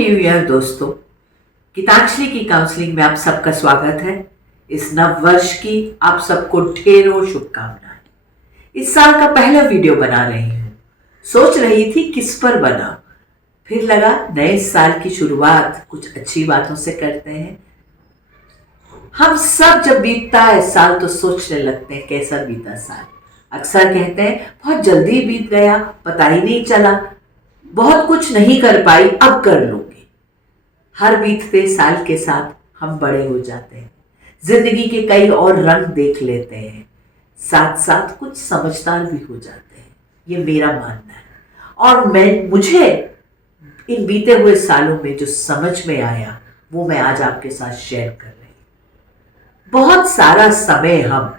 New year दोस्तों। गीतांजलि की counselling में आप सबका स्वागत है। इस नव वर्ष की आप सबको ढेरों शुभकामनाएं। इस साल का पहला वीडियो बना रही हूँ। सोच रही थी किस पर बना, फिर लगा नए साल की शुरुआत कुछ अच्छी बातों से करते हैं। हम सब जब बीतता है साल तो सोचने लगते हैं कैसा बीता साल। अक्सर कहते हैं बहुत जल्दी बीत गया, पता ही नहीं चला, बहुत कुछ नहीं कर पाई, अब कर लूंगी। हर बीतते साल के साथ हम बड़े हो जाते हैं, जिंदगी के कई और रंग देख लेते हैं, साथ साथ कुछ समझदार भी हो जाते हैं। ये मेरा मानना है और मुझे इन बीते हुए सालों में जो समझ में आया वो मैं आज आपके साथ शेयर कर रही हूँ। बहुत सारा समय हम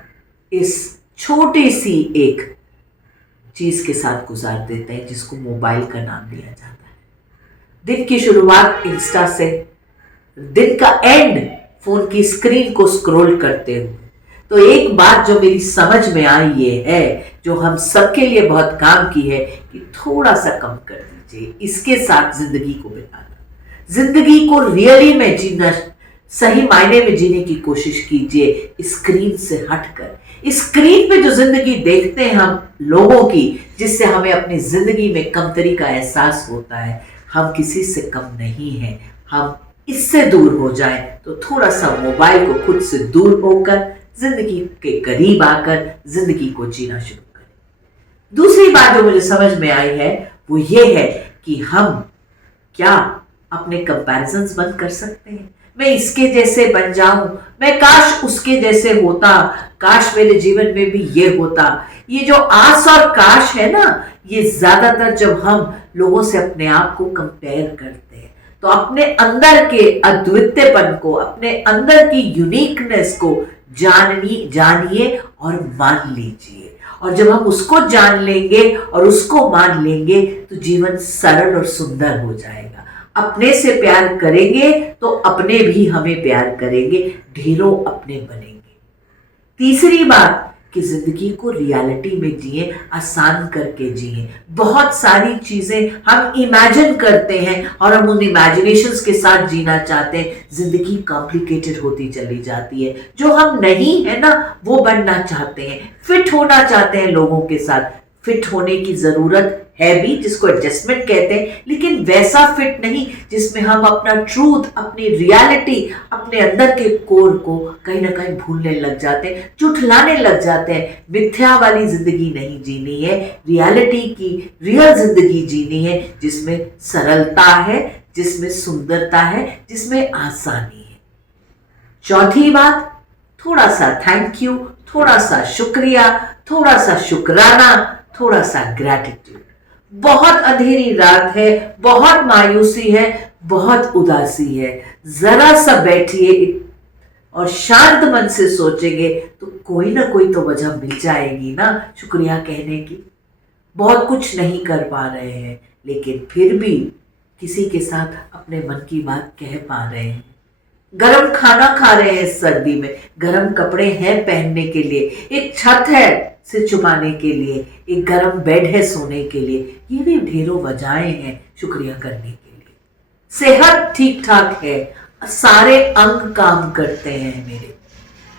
इस छोटी सी एक चीज के साथ गुजार देते हैं जिसको मोबाइल का नाम दिया जाता है। दिन की शुरुआत इंस्टा से, दिन का एंड फोन की स्क्रीन को स्क्रॉल करते हुए। तो एक बात जो मेरी समझ में आई ये है, जो हम सबके लिए बहुत काम की है, कि थोड़ा सा कम कर दीजिए इसके साथ जिंदगी को बिताना। जिंदगी को रियली में जीना, सही मायने में जीने की कोशिश कीजिए, स्क्रीन से हटकर। स्क्रीन पे जो जिंदगी देखते हैं हम लोगों की, जिससे हमें अपनी जिंदगी में कमतरी का एहसास होता है, हम किसी से कम नहीं हैं। हम इससे दूर हो जाएं तो थोड़ा सा मोबाइल को खुद से दूर होकर जिंदगी के करीब आकर जिंदगी को जीना शुरू करें। दूसरी बात जो मुझे समझ में आई है वो ये है कि हम क्या अपने कंपैरिजंस बंद कर सकते हैं। मैं इसके जैसे बन जाऊं, मैं काश उसके जैसे होता, काश मेरे जीवन में भी ये होता। ये जो आस और काश है ना, ये ज्यादातर जब हम लोगों से अपने आप को कंपेयर करते हैं तो अपने अंदर के अद्वितीयपन को, अपने अंदर की यूनिकनेस को जानिए और मान लीजिए। और जब हम उसको जान लेंगे और उसको मान लेंगे तो जीवन सरल और सुंदर हो जाएगा। अपने से प्यार करेंगे तो अपने भी हमें प्यार करेंगे, ढेरों अपने बनेंगे। तीसरी बात कि जिंदगी को रियलिटी में जिए, आसान करके जिए। बहुत सारी चीजें हम इमेजिन करते हैं और हम उन इमेजिनेशंस के साथ जीना चाहते हैं, जिंदगी कॉम्प्लिकेटेड होती चली जाती है। जो हम नहीं है ना वो बनना चाहते हैं, फिट होना चाहते हैं लोगों के साथ। फिट होने की जरूरत है भी, जिसको एडजस्टमेंट कहते हैं, लेकिन वैसा फिट नहीं जिसमें हम अपना ट्रूथ, अपनी रियलिटी, अपने अंदर के कोर को कहीं ना कहीं भूलने लग जाते हैं, झुठलाने लग जाते हैं। मिथ्या वाली जिंदगी नहीं जीनी है, रियलिटी की रियल जिंदगी जीनी है, जिसमें सरलता है, जिसमें सुंदरता है, जिसमें आसानी है। चौथी बात, थोड़ा सा थैंक यू, थोड़ा सा शुक्रिया, थोड़ा सा शुक्राना, थोड़ा सा ग्रैटिट्यूड। बहुत अंधेरी रात है, बहुत मायूसी है, बहुत उदासी है, जरा सा बैठिए और शांत मन से सोचेंगे तो कोई ना कोई तो वजह मिल जाएगी ना शुक्रिया कहने की। बहुत कुछ नहीं कर पा रहे हैं लेकिन फिर भी किसी के साथ अपने मन की बात कह पा रहे हैं। गरम खाना खा रहे हैं सर्दी में, गरम कपड़े हैं पहनने के लिए, एक छत है सिर छुपाने के लिए, एक गरम बेड है सोने के लिए। ये भी ढेरों वजहें हैं शुक्रिया करने के लिए। सेहत ठीक ठाक है, सारे अंग काम करते हैं मेरे।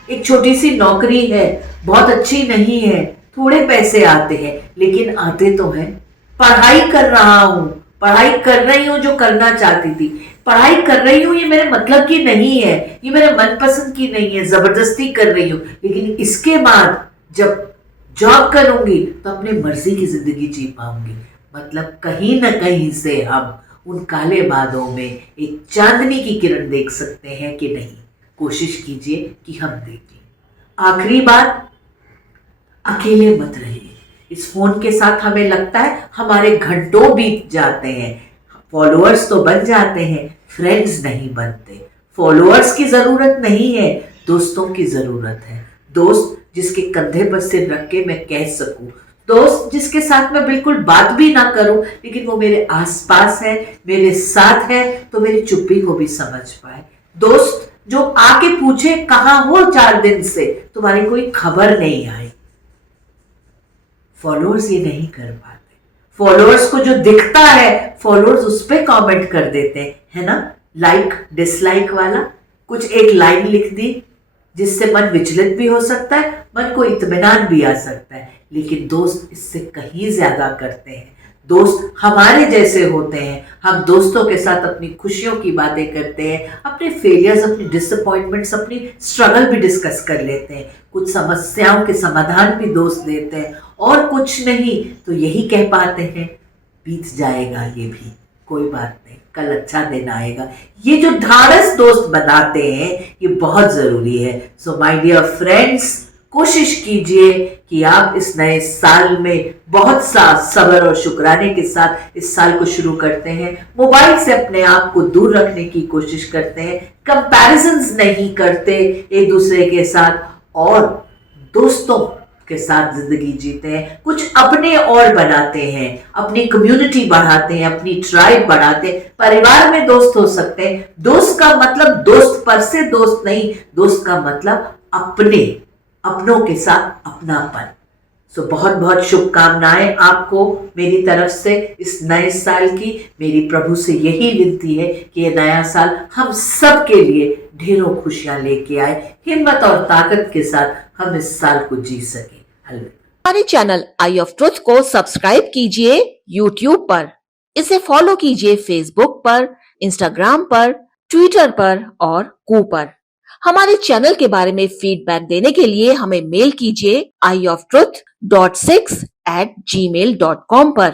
एक छोटी सी नौकरी है, बहुत अच्छी नहीं है, थोड़े पैसे आते हैं लेकिन आते तो हैं। पढ़ाई कर रहा हूं, पढ़ाई कर रही हूं जो करना चाहती थी, पढ़ाई कर रही हूं ये मेरे मतलब की नहीं है, ये मेरे मनपसंद की नहीं है, जबरदस्ती कर रही हूं। लेकिन इसके बाद जब जॉब करूंगी तो अपनी मर्जी की जिंदगी जी पाऊंगी। मतलब कहीं ना कहीं से हम उन काले बादों में एक चांदनी की किरण देख सकते हैं कि नहीं। कोशिश कीजिए कि हम देखें। आखिरी बात, अकेले मत रहिए। इस फोन के साथ हमें लगता है हमारे घंटों बीत जाते हैं, फॉलोअर्स तो बन जाते हैं, फ्रेंड्स नहीं बनते। फॉलोअर्स की जरूरत नहीं है, दोस्तों की जरूरत है। दोस्त जिसके कंधे पर सिर रख के मैं कह सकूं, दोस्त जिसके साथ मैं बिल्कुल बात भी ना करूं लेकिन वो मेरे आसपास है, मेरे साथ है तो मेरी चुप्पी को भी समझ पाए। दोस्त जो आके पूछे कहां हो 4 दिन से, तुम्हारी कोई खबर नहीं आई। फॉलोअर्स ये नहीं कर पाते। फॉलोअर्स को जो दिखता है, फॉलोअर्स उस पर कॉमेंट कर देते हैं, है ना, लाइक डिसलाइक वाला। कुछ एक लाइन लिख दी जिससे मन विचलित भी हो सकता है, मन को इत्मीनान भी आ सकता है, लेकिन दोस्त इससे कहीं ज्यादा करते हैं। दोस्त हमारे जैसे होते हैं, हम दोस्तों के साथ अपनी खुशियों की बातें करते हैं, अपने फेलियर्स, अपनी डिसअपॉइंटमेंट्स, अपनी स्ट्रगल भी डिस्कस कर लेते हैं, कुछ समस्याओं के समाधान भी दोस्त देते हैं, और कुछ नहीं तो यही कह पाते हैं बीत जाएगा, ये भी कोई बात नहीं, कल अच्छा दिन आएगा। ये जो ढाढ़स दोस्त बनाते हैं ये बहुत जरूरी है। सो माय डियर फ्रेंड्स, कोशिश कीजिए कि आप इस नए साल में बहुत सा सब्र और शुक्राने के साथ इस साल को शुरू करते हैं। मोबाइल से अपने आप को दूर रखने की कोशिश करते हैं, कंपैरिजंस नहीं करते एक दूसरे के साथ, और दोस्तों के साथ जिंदगी जीते हैं, कुछ अपने और बनाते हैं, अपनी कम्युनिटी बढ़ाते हैं, अपनी ट्राइब बढ़ाते हैं। परिवार में दोस्त हो सकते हैं, दोस्त का मतलब दोस्त पर से दोस्त नहीं, दोस्त का मतलब अपनों के साथ अपनापन। सो बहुत बहुत शुभकामनाएं आपको मेरी तरफ से इस नए साल की। मेरी प्रभु से यही विनती है कि ये नया साल हम सब के लिए ढेरों खुशियां लेके आए, हिम्मत और ताकत के साथ हम इस साल को जी सके। हमारे चैनल आई ऑफ ट्रुथ को सब्सक्राइब कीजिए YouTube पर, इसे फॉलो कीजिए Facebook पर, Instagram पर, Twitter पर और कू पर। हमारे चैनल के बारे में फीडबैक देने के लिए हमें मेल कीजिए ioftruth.6@gmail.com पर।